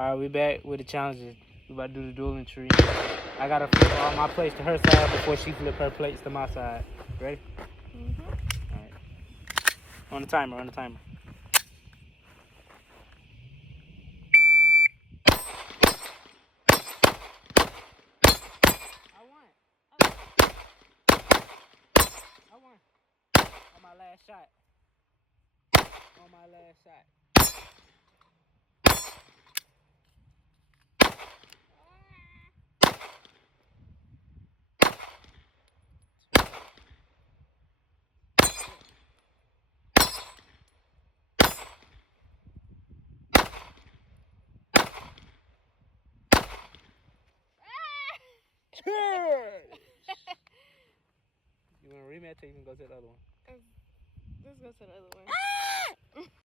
Alright, we back with the challenges. We about to do the dueling tree. I gotta flip all my plates to her side before she flip her plates to my side. Ready? Mm-hmm. Alright. On the timer, on the timer. I won. On my last shot. On my last shot. You want a rematch or you can go to the other one? Let's go to the other one.